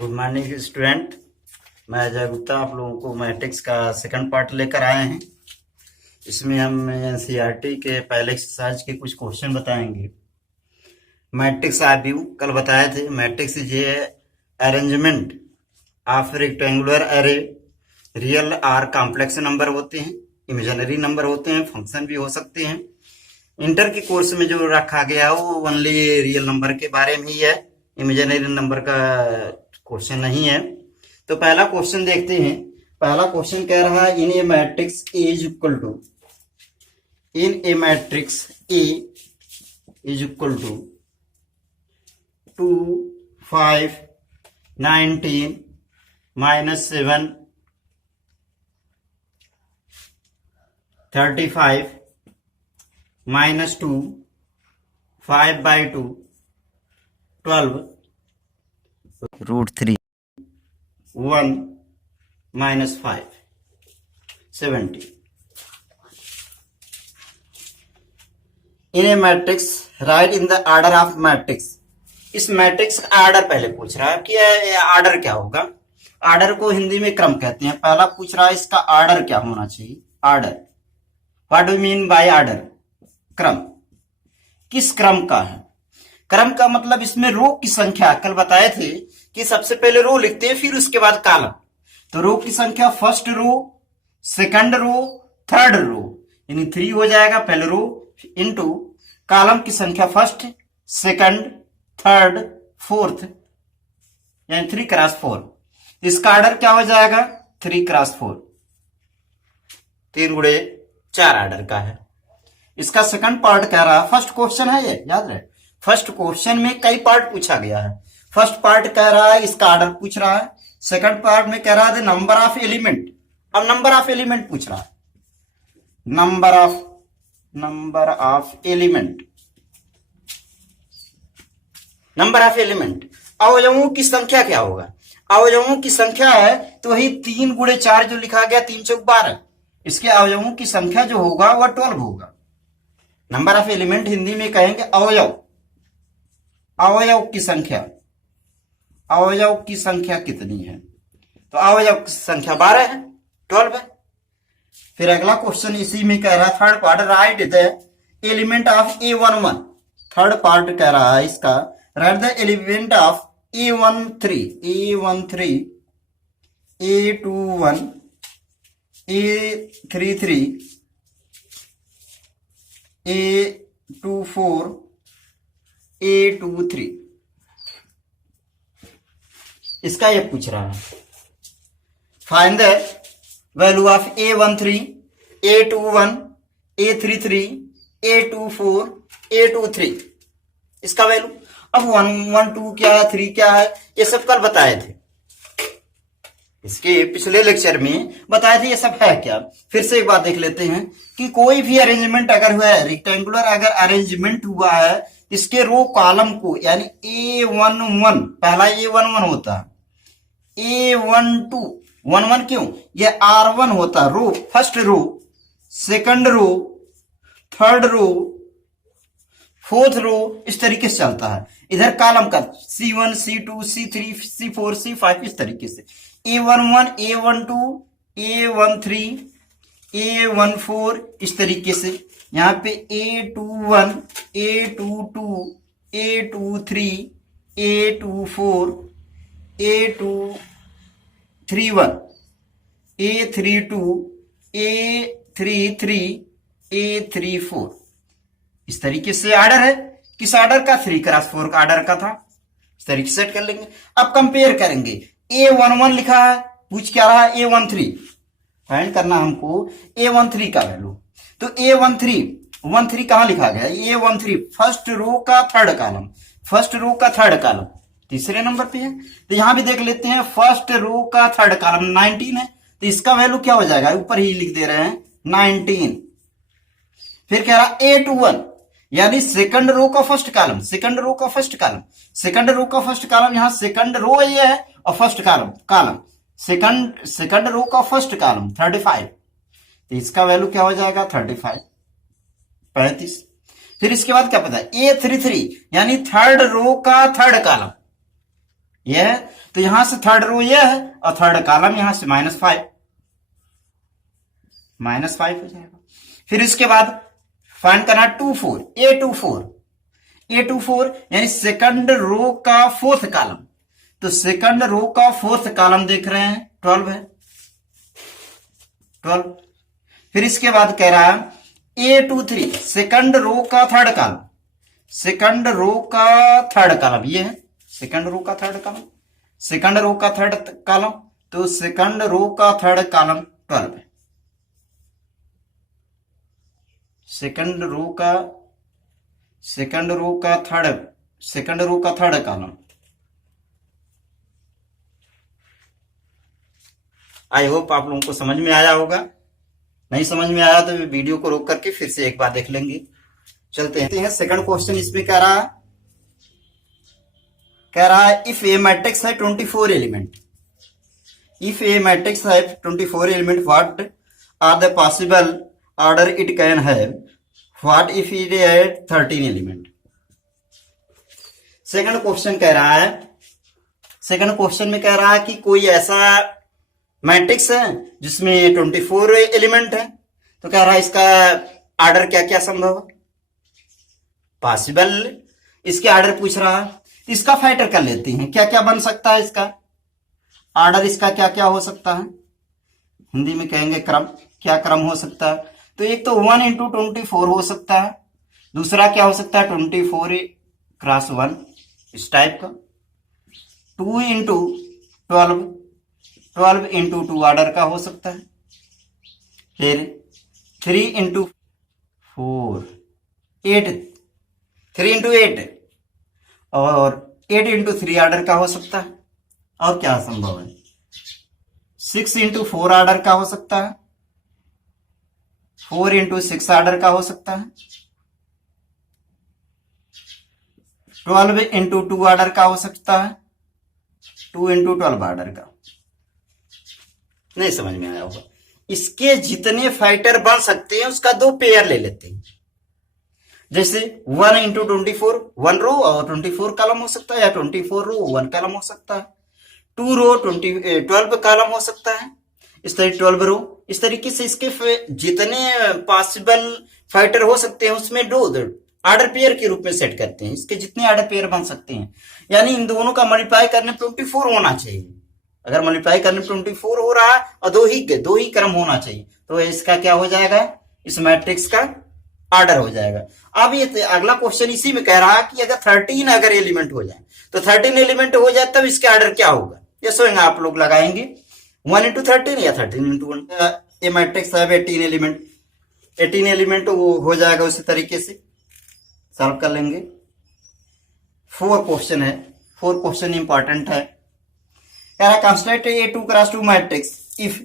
Good morning student. मैं अजय गुप्ता आप लोगों को मैट्रिक्स का सेकंड पार्ट लेकर आए हैं। इसमें हम एनसीईआरटी के पहले एक्सरसाइज के कुछ क्वेश्चन बताएंगे। मैट्रिक्स आप व्यू कल बताए थे। मैट्रिक्स ये अरेंजमेंट ऑफ रेक्टेंगुलर अरे। रियल और कॉम्प्लेक्स नंबर होते हैं, इमेजिनरी नंबर होते हैं, फंक्शन भी हो सकते हैं। इंटर के कोर्स में जो रखा गया है वो ओनली रियल नंबर के बारे में ही है, इमेजिनरी नंबर का क्वेश्चन नहीं है। तो पहला क्वेश्चन देखते हैं। पहला क्वेश्चन कह रहा है in a matrix A is equal to, in a matrix A is equal to 2 5 19 -7 35 -2 5/2 12 √3 1 -5 70। In a matrix right in the order of matrix. इस मैट्रिक्स का ऑर्डर पहले पूछ रहा है कि ऑर्डर क्या होगा। ऑर्डर को हिंदी में क्रम कहते हैं। पहला पूछ रहा है इसका ऑर्डर क्या होना चाहिए। Order, what do mean by order? क्रम। किस क्रम का है? क्रम का मतलब इसमें रो की संख्या, कल बताए थे कि सबसे पहले रो लिखते हैं फिर उसके बाद कॉलम। तो रो की संख्या first row, second row, third row, यानी 3 हो जाएगा पहले रो, इनटू कॉलम की संख्या फर्स्ट, सेकंड, थर्ड, फोर्थ, यानी 3 क्रॉस 4। इसका ऑर्डर क्या हो जाएगा? 3 क्रॉस 4, 3 गुणे 4 ऑर्डर का है। इसका सेकंड पार्ट कह रहा है, फर्स्ट क्वेश्चन है ये, याद रहे फर्स्ट क्वेश्चन में कई पार्ट पूछा गया है। फर्स्ट पार्ट कह रहा है इसका ऑर्डर पूछ रहा है, सेकंड पार्ट में कह रहा है नंबर ऑफ एलिमेंट। अब नंबर ऑफ एलिमेंट पूछ रहा है, number of element, number of element. अवयवों की संख्या क्या होगा? अवयवों की संख्या है तो वही 3 गुणे 4 जो लिखा गया, 3 चौक 12। इसके अवयवों की संख्या जो होगा वह 12 होगा। नंबर ऑफ एलिमेंट हिंदी में कहेंगे अवयव। अवयव की संख्या, अवयव की संख्या कितनी है? तो अवयव की संख्या 12 है, 12 है। फिर अगला क्वेश्चन इसी में कह रहा है third part, right the element of A11। Third part कह रहा है इसका, right the element of A13, A13, A21, A33, A24, A23। इसका ये पूछ रहा है, find the value of A13, A21, A33, A24, A23। इसका वैल्यू। अब 1 1 2 क्या है, 3 क्या है, ये सब कल बताए थे। इसके पिछले लेक्चर में बताए थे ये सब है क्या। फिर से एक बात देख लेते हैं कि कोई भी अरेंजमेंट अगर हुआ है, रेक्टेंगुलर अगर अरेंजमेंट हुआ है, इसके रो कॉलम को, यानी A11, पहला A11 होता है, A12, 11 क्यों? ये R1 होता है, row, first row, second row, third row, fourth row, इस तरीके से चलता है। इधर कॉलम का C1, C2, C3, C4, C5, इस तरीके से A11, A12, A13, A14, इस तरीके से। यहाँ पे A21, A22, A23, A24, A231, A32, A33, A34, इस तरीके से ऑर्डर है। किस ऑर्डर का? 3 क्रॉस 4 का ऑर्डर का था। इस तरीके से सेट कर लेंगे। अब कंपेयर करेंगे। A11 लिखा है, पूछ क्या रहा है? A13 फाइंड करना हमको, A13 का वैल्यू। तो A13 कहां लिखा गया? A13 फर्स्ट रो का थर्ड कॉलम, फर्स्ट रो का थर्ड कॉलम, तीसरे नंबर पे है। तो यहां भी देख लेते हैं, फर्स्ट रो का थर्ड कॉलम 19 है, तो इसका वैल्यू क्या हो जाएगा? ऊपर ही लिख दे रहे हैं 19। फिर कह रहा A21, यानी सेकंड रो का फर्स्ट कॉलम, सेकंड रो का फर्स्ट कॉलम, सेकंड रो का फर्स्ट कॉलम, यहां सेकंड रो ये है और फर्स्ट कॉलम सेकंड रो का फर्स्ट कॉलम 35। तो इसका वैल्यू क्या हो जाएगा? 35, 35। फिर इसके बाद क्या पता है? A33 यानी थर्ड रो का थर्ड कॉलम, ये है, तो यहां से थर्ड रो ये है और थर्ड कॉलम यहां से -5 हो जाएगा। फिर इसके बाद फाइंड करना 2 4 A24 यानी सेकंड रो का फोर्थ कॉलम। तो सेकंड रो का फोर्थ कॉलम देख रहे हैं 12 है, 12। फिर इसके बाद कह रहा है A23 सेकंड रो का थर्ड कॉलम, सेकंड रो का थर्ड कॉलम ये है, सेकंड रो का थर्ड कॉलम, सेकंड रो का थर्ड कॉलम, तो सेकंड रो का थर्ड कॉलम 12 है। सेकंड रो का थर्ड कॉलम। आई होप आप लोगों को समझ में आया होगा। नहीं समझ में आया तो वीडियो को रोक करके फिर से एक बार देख लेंगे। चलते हैं सेकंड क्वेश्चन। इसमें कह रहा है इफ ए मैट्रिक्स है 24 एलिमेंट, इफ ए मैट्रिक्स है 24 element what are the possible order it can have, what if it had 13 element. Second question में कह रहा है कि कोई ऐसा मैट्रिक्स है जिसमें 24 एलिमेंट है, तो कह रहा है इसका ऑर्डर क्या क्या संभव है, पॉसिबल इसके ऑर्डर पूछ रहा है। इसका फाइटर कर लेते हैं, क्या क्या बन सकता है इसका ऑर्डर, इसका क्या क्या हो सकता है, हिंदी में कहेंगे क्रम, क्या क्रम हो सकता है। तो एक तो 1 into 24 हो सकता है, दूसरा क्या हो सकता है 24 क्रॉस 1 इस टाइप का, 2 into 12 into 2 ऑर्डर का हो सकता है, फिर 3 into 4 8 3 into 8 और 8 into 3 ऑर्डर का हो सकता है। और क्या संभव है 6 into 4 ऑर्डर का हो सकता है, 4 into 6 ऑर्डर का हो सकता है, 12 into 2 ऑर्डर का हो सकता है, 2 into 12 ऑर्डर का। नहीं समझ में आया होगा। इसके जितने फाइटर बन सकते हैं उसका 2 पेयर ले लेते हैं। जैसे 1 into 24 1 रो और 24 कॉलम हो सकता है, या 24 रो 1 कॉलम हो सकता है, 2 रो 12 कॉलम हो सकता है, इस तरह 12 रो। इस तरीके से इसके जितने पॉसिबल फाइटर हो सकते हैं उसमें 2 ऑर्डर पेयर के रूप में सेट करते हैं। इसके जितने ऑर्डर पेयर बन सकते हैं, यानी इन दोनों का मल्टीप्लाई करने पर 24 होना चाहिए। अगर मल्टीप्लाई करने पर 24 हो रहा है और दो ही क्रम होना चाहिए, तो इसका क्या हो जाएगा, इस मैट्रिक्स का ऑर्डर हो जाएगा। अब ये अगला क्वेश्चन इसी में कह रहा है कि अगर 13 अगर एलिमेंट हो जाए, तो 13 एलिमेंट हो जाए तब इसके ऑर्डर क्या होगा, ये स्वयं आप लोग लगाएंगे 1 into 13 या 13 into 1। ये मैट्रिक्स है 18 एलिमेंट वो हो जाएगा, उसी तरीके से सॉल्व कर लेंगे। 4 क्वेश्चन इंपॉर्टेंट है। कह रहा construct A2 cross 2 matrix if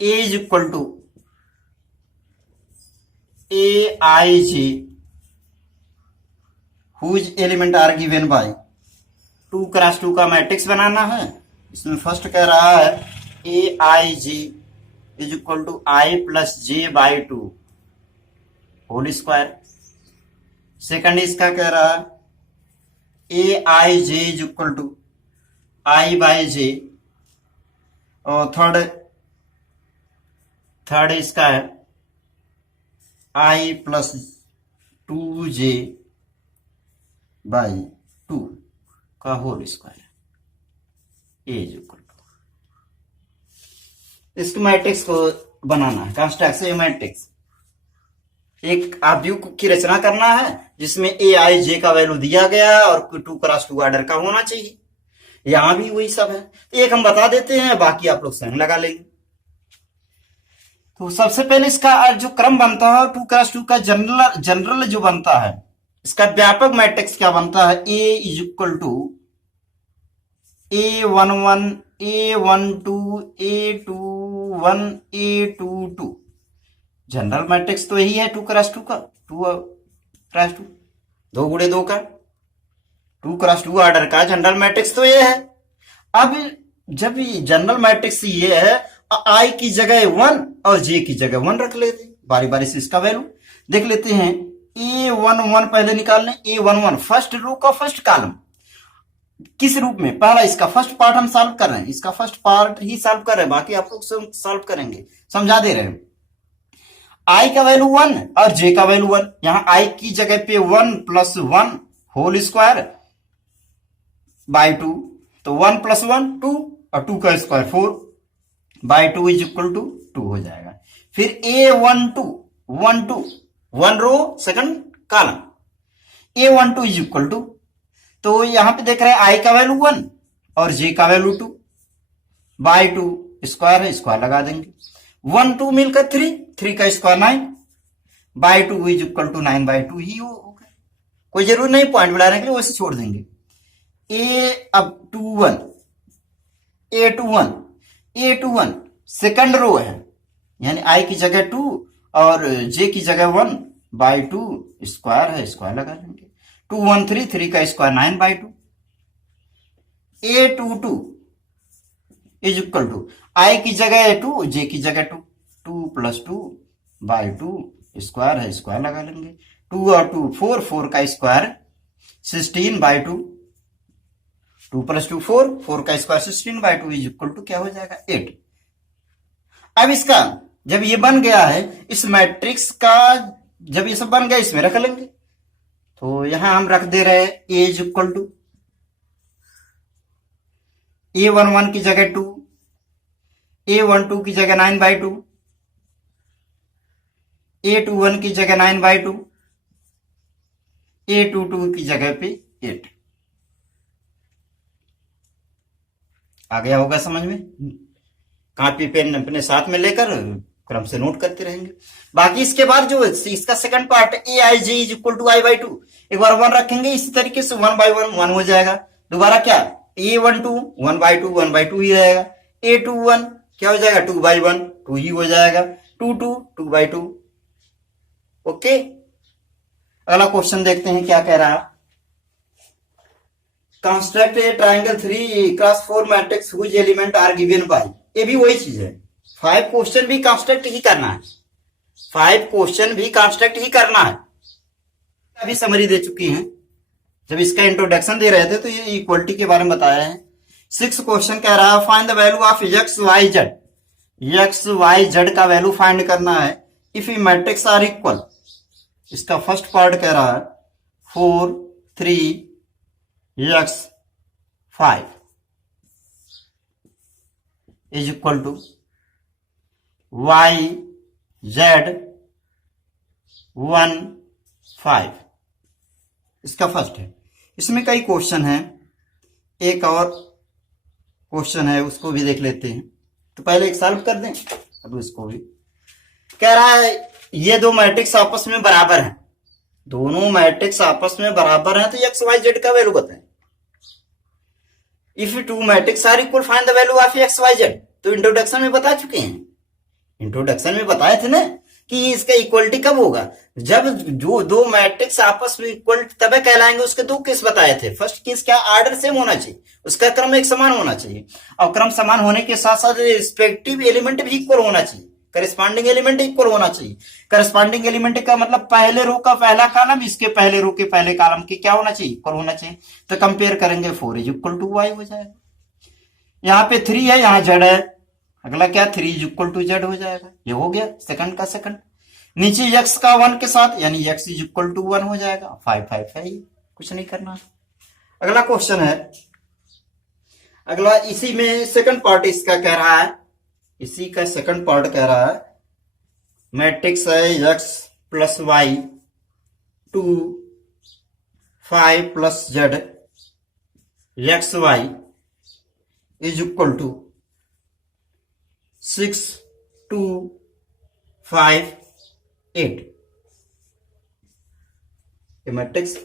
A is equal to AIJ whose element are given by 2 cross 2 का मैट्रिक्स बनाना है। इसमें फर्स्ट कह रहा है AIJ is equal to I plus J by 2 whole square. Second इसका कह रहा है AIJ is equal to I by J, और थर्ड इसका है I प्लस 2J बाई 2 का whole square A is equal to. इस मैट्रिक्स को बनाना है, कंस्ट्रक्ट मैट्रिक्स। एक आव्यूह की रचना करना है जिसमें AIJ का वैल्यू दिया गया और 2 क्रॉस 2 ऑर्डर का होना चाहिए। यहां भी वही सब है, एक हम बता देते हैं, बाकी आप लोग स्वयं लगा लेंगे। तो सबसे पहले इसका जो क्रम बनता है 2 क्रॉस 2 का जनरल जो बनता है, इसका व्यापक मैट्रिक्स क्या बनता है, A is equal to A11 A12 A21 A22। General matrix तो यही है 2 क्रॉस 2 का, 2 क्रॉस 2 2 गुणे 2 का 2 क्रॉस 2 ऑर्डर का जनरल मैट्रिक्स तो ये है। अब जब जनरल मैट्रिक्स ये है, I की जगह 1 और J की जगह 1 रख लेते, बारी बारी से इसका वैल्यू देख लेते हैं। A11 पहले निकाल लें, A11 फर्स्ट रो का फर्स्ट कॉलम, किस रूप में, पहला इसका फर्स्ट पार्ट हम सॉल्व कर रहे हैं, इसका फर्स्ट पार्ट ही सॉल्व कर रहे हैं, बाकी आप लोग सॉल्व करेंगे, समझा दे रहे हैं। आई का वैल्यू 1 और जे का वैल्यू 1, यहां आई की जगह पे 1 प्लस 1 होल स्क्वायर बाय 2, तो 1 प्लस 1 2 और 2 का square 4 by 2 is equal to 2 हो जाएगा। फिर A12 1 row second column, A12 is equal to, तो यहां पे देख रहे हैं आई का वैल्यू 1 और जे का वैल्यू 2 बाय 2 स्क्वायर है, स्क्वायर लगा देंगे, 1 2 मिलकर 3 का square 9 by 2 is equal to 9 by 2 ही होगा। कोई जरूर नहीं पॉइंट बनाने के लिए, वैसे छोड़ देंगे। A21 सेकंड रो है, यानी आई की जगह 2 और जे की जगह 1 बाय 2 स्क्वायर है, स्क्वायर लगा लेंगे, 2 1 3 का square 9 by 2। A22 is equal to, I की जगह 2 जे की जगह 2 प्लस 2 बाय 2 स्क्वायर है, स्क्वायर लगा लेंगे, 2 और 2 4 का स्क्वायर 16 बाय 2 प्लस 2 4 का square 16 by 2 is equal to क्या हो जाएगा 8। अब इसका जब ये बन गया है, इस मैट्रिक्स का जब ये सब बन गया, इसमें रख लेंगे, तो यहां हम रख दे रहे हैं ए इज इक्वल टू A11 की जगह 2, A12 की जगह 9 बाय 2, A21 की जगह 9 बाय 2, A22 की जगह पे 8। आ गया होगा समझ में? कॉपी पेन अपने साथ में लेकर क्रम से नोट करते रहेंगे। बाकी इसके बाद जो इसका second part A I J is equal to I by 2, एक बार 1 रखेंगे, इसी तरीके से 1 बाई 1 हो जाएगा। दोबारा क्या, A12 1 बाई 2 ही रहेगा, A21 क्या हो जाएगा 2 बाई 1 2 ही हो जाएगा, 2 बाई 2। ओके, अगला क्वेश्चन देखते हैं क्या कह रहा है। Construct a triangle 3x4 matrix whose element are given by, ये भी वही चीज है, 5 क्वेश्चन भी कंस्ट्रक्ट ही करना है, 5 क्वेश्चन भी कंस्ट्रक्ट ही करना है। अभी समरी दे चुकी हैं, जब इसका इंट्रोडक्शन दे रहे थे तो ये इक्वलिटी के बारे में बताया है। 6 क्वेश्चन कह रहा है find the value of X Y Z का वैल्यू फाइंड करना है इफ मैट्रिक्स आर इक्वल। इसका फर्स्ट पार्ट कह रहा है 4 3 x 5 is equal to y z 1 5। इसका फर्स्ट है, इसमें कई क्वेश्चन है, एक और क्वेश्चन है उसको भी देख लेते हैं। तो पहले एक सॉल्व कर दें, अब इसको भी कह रहा है ये दो मैट्रिक्स आपस में बराबर हैं, दोनों मैट्रिक्स आपस में बराबर हैं, तो एक्स वाई जेड का वैल्यू बताएं। If two matrix are equal find the value of X Y Z, तो इंट्रोडक्शन में बता चुके हैं, इंट्रोडक्शन में बताए थे ना कि इसका इक्वलिटी कब होगा, जब जो दो मैट्रिक्स आपस में इक्वल तब कहलाएंगे। उसके 2 केस बताए थे, फर्स्ट केस क्या, आर्डर सेम होना चाहिए, उसका क्रम एक समान होना चाहिए, और क्रम समान होने के साथ साथ रिस्पेक्टिव एलिमेंट भी इक्वल होना चाहिए, करस्पॉन्डिंग एलिमेंट इक्वल होना चाहिए। करस्पॉन्डिंग एलिमेंट का मतलब पहले रो का पहला कॉलम इसके पहले रो के पहले कॉलम के क्या होना चाहिए, इक्वल होना चाहिए। तो कंपेयर करेंगे 4 इज इक्वल टू वाई हो जाएगा, यहाँ पे 3 है, यहाँ जेड है, अगला क्या 3 इज इक्वल टू जेड हो जाएगा, ये हो गया सेकंड का सेकंड। नीचे x का 1 के साथ, यानी x इज इक्वल टू 1 हो जाएगा, 5 5 है, कुछ नहीं करना। अगला क्वेश्चन है, अगला इसी में सेकंड पार्ट इसका कह रहा है, इसी का सेकंड पार्ट कह रहा है मैट्रिक्स है x plus Y 2 5 plus Z X Y is equal to 6 2 5 8। ये मैट्रिक्स,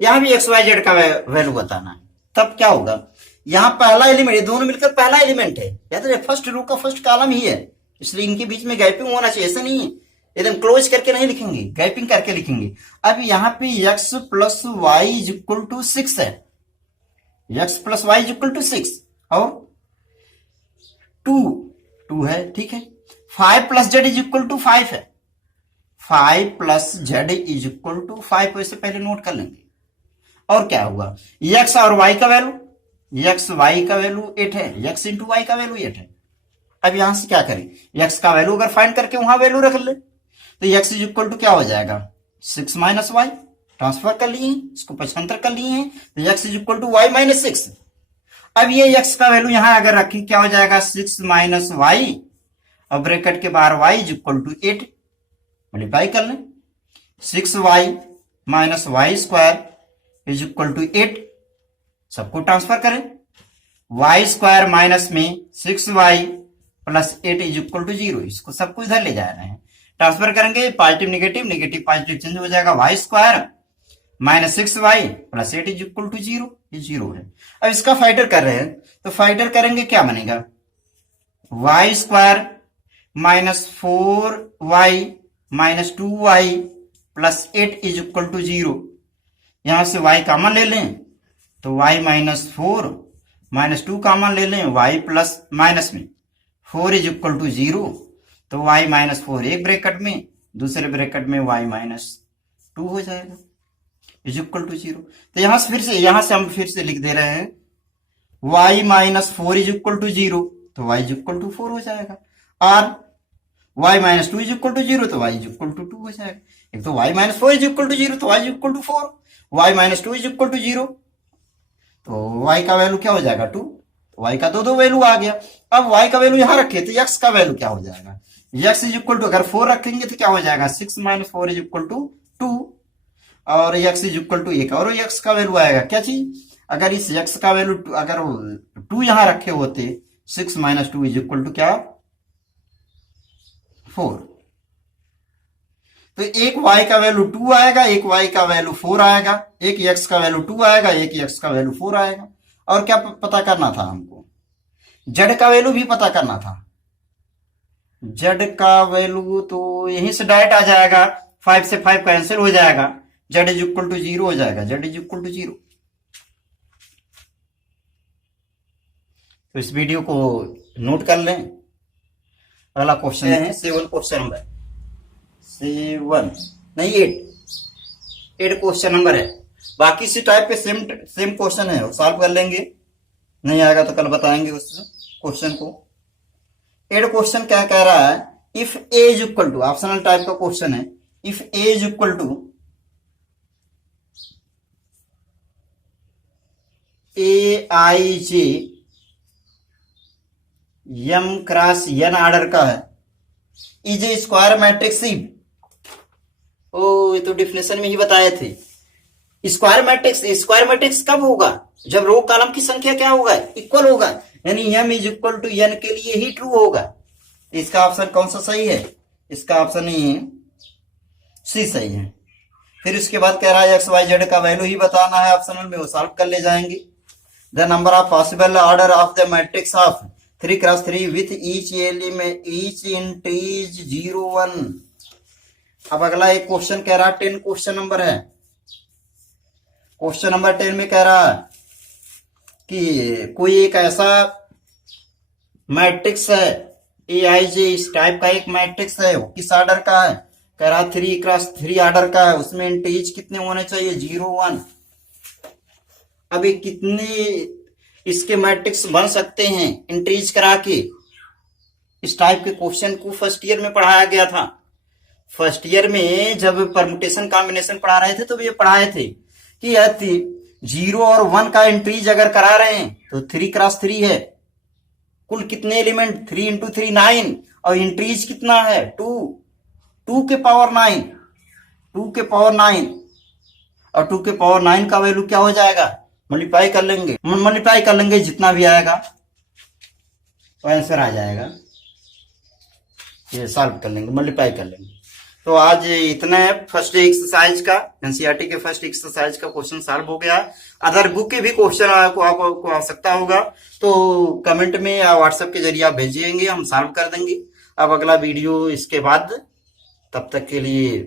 यहां भी एक्स वाई जेड का वैल्यू बताना है। तब क्या होगा, यहां पहला एलिमेंट, दोनों मिलकर पहला एलिमेंट है, या तो फर्स्ट रो का फर्स्ट कॉलम ही है, इसलिए इनके बीच में गैपिंग होना चाहिए, ऐसा नहीं है एकदम क्लोज करके नहीं लिखेंगे, गैपिंग करके लिखेंगे। अब यहाँ पे x plus Y is equal to 6 है, x plus Y is equal to 6 और 2 है, ठीक है। 5 plus Z is equal to 5 है, 5 plus Z is equal to 5 को इससे पहले नोट कर लेंगे। और क्या हुआ, x और y का वैल्यू एक्स वाई का वैल्यू 8 है, एक्स इंटू वाई का वैल्यू 8 है। अब यहां से क्या करें, एक्स का वैल्यू अगर फाइंड करके वहां वैल्यू रख ले तो एक्स इज इक्वल टू क्या हो जाएगा 6 माइनस वाई, ट्रांसफर कर लिए इसको 75 कर लिए हैं तो X is equal to Y minus 6। अब ये एक्स का वैल्यू यहां अगर रखें क्या हो जाएगा 6 माइनस वाई और ब्रैकेट के बाहर Y is equal to 8, multiply कर लें 6y minus Y square is equal to 8, सबको ट्रांसफर करें वाई स्क्वायर माइनस में 6y plus 8 is equal to 0, इसको सब कुछ इधर ले जा रहे हैं, ट्रांसफर करेंगे positive negative, negative positive change हो जाएगा, Y square minus 6y plus 8 is equal to 0, ये 0 है। अब इसका फाइडर कर रहे हैं तो फाइडर करेंगे क्या बनेगा Y square minus 4y minus 2y plus 8 is equal to 0, यहां से y कॉमन ले लें तो y माइनस 4 माइनस 2 कॉमन ले लें, y प्लस माइनस में 4 इज इक्वल टू 0, तो y माइनस 4 एक ब्रैकेट में, दूसरे ब्रैकेट में y माइनस 2 हो जाएगा इज इक्वल टू 0। तो यहां से हम फिर से लिख दे रहे हैं y minus 4 is equal to 0, तो y इज इक्वल टू 4 हो जाएगा, और y minus 2 is equal to 0 तो y इज इक्वल टू 2 हो जाएगा। एक तो y minus 4 is equal to 0 तो y is equal to 4, y minus 2 is equal to 0 तो y का वैल्यू क्या हो जाएगा 2, तो y का दो वैल्यू आ गया। अब y का वैल्यू यहां रखे तो x का वैल्यू क्या हो जाएगा, x इज इक्वल टू अगर 4 रखेंगे तो क्या हो जाएगा 6 माइनस 4 इज इक्वल टू 2, और x इज इक्वल टू एक और x का वैल्यू आएगा क्या चीज, अगर इस x का वैल्यू अगर 2 यहां रखे होते 6 माइनस 2 इज इक्वल टू क्या 4, तो एक y का वैल्यू 2 आएगा, एक y का वैल्यू 4 आएगा, एक x का वैल्यू 2 आएगा, एक x का वैल्यू 4 आएगा। और क्या पता करना था हमको, z का वैल्यू भी पता करना था, z का वैल्यू तो यहीं से डायरेक्ट आ जाएगा, 5 से 5 कैंसिल हो जाएगा, z इज इक्वल टू 0 हो जाएगा, z इज इक्वल टू 0। तो इस वीडियो को नोट कर लें। अगला क्वेश्चन है 7 क्वेश्चन नंबर 7 नहीं 8 क्वेश्चन नंबर है, बाकी इसी टाइप के सेम क्वेश्चन है, सॉल्व कर लेंगे, नहीं आएगा तो कल बताएंगे उस क्वेश्चन को। 8 क्वेश्चन क्या कह रहा है, if A is equal to, optional type का क्वेश्चन है, if A is equal to A I J M cross N order का है, is A square matrix see, ओ ये तो डिफिनेशन में ही बताए थे। स्क्वायर मैट्रिक्स कब होगा, जब रो कॉलम की संख्या क्या होगा इक्वल होगा, यानी M is equal to N के लिए ही ट्रू होगा। इसका ऑप्शन कौन सा सही है, इसका ऑप्शन नहीं है सी सही है। फिर उसके बाद कह रहा है एक्स वाई जेड का वैल्यू ही बताना है, ऑप्शनल में वो सॉल्व कर ले जाएंगे। The number of possible order of the matrix of 3x3 with each element each entries 0 1। अब अगला एक क्वेश्चन कह रहा है 10 क्वेश्चन नंबर है, क्वेश्चन नंबर 10 में कह रहा है कि कोई एक ऐसा मैट्रिक्स है ए आई जे, इस टाइप का एक मैट्रिक्स है, वो किस ऑर्डर का है, कह रहा 3x3 ऑर्डर का है, उसमें इंटीज कितने होने चाहिए 0 1। अब ये कितने इसके मैट्रिक्स बन सकते हैं इंटीज करा के, इस टाइप के क्वेश्चन को फर्स्ट ईयर में पढ़ाया गया था। फर्स्ट ईयर में जब परमुटेशन कॉम्बिनेशन पढ़ा रहे थे तो ये पढ़ाए थे कि 0 और 1 का इंट्रीज अगर करा रहे हैं तो 3x3 है, कुल कितने एलिमेंट 3 इंटू 3 9, और इंट्रीज कितना है 2 के पावर 9, 2 के पावर 9, और 2 के पावर 9 का वैल्यू क्या हो जाएगा मल्टीप्लाई कर लेंगे जितना भी आएगा तो आंसर आ जाएगा, ये सॉल्व कर लेंगे मल्टीप्लाई कर लेंगे। तो आज इतना है फर्स्ट एक्सरसाइज का, एनसीईआरटी के फर्स्ट एक्सरसाइज का क्वेश्चन सॉल्व हो गया। अदर बुक के भी क्वेश्चन आपको आवश्यकता होगा तो कमेंट में या व्हाट्सएप के जरिए आप भेजिएंगे, हम सॉल्व कर देंगे। अब अगला वीडियो इसके बाद, तब तक के लिए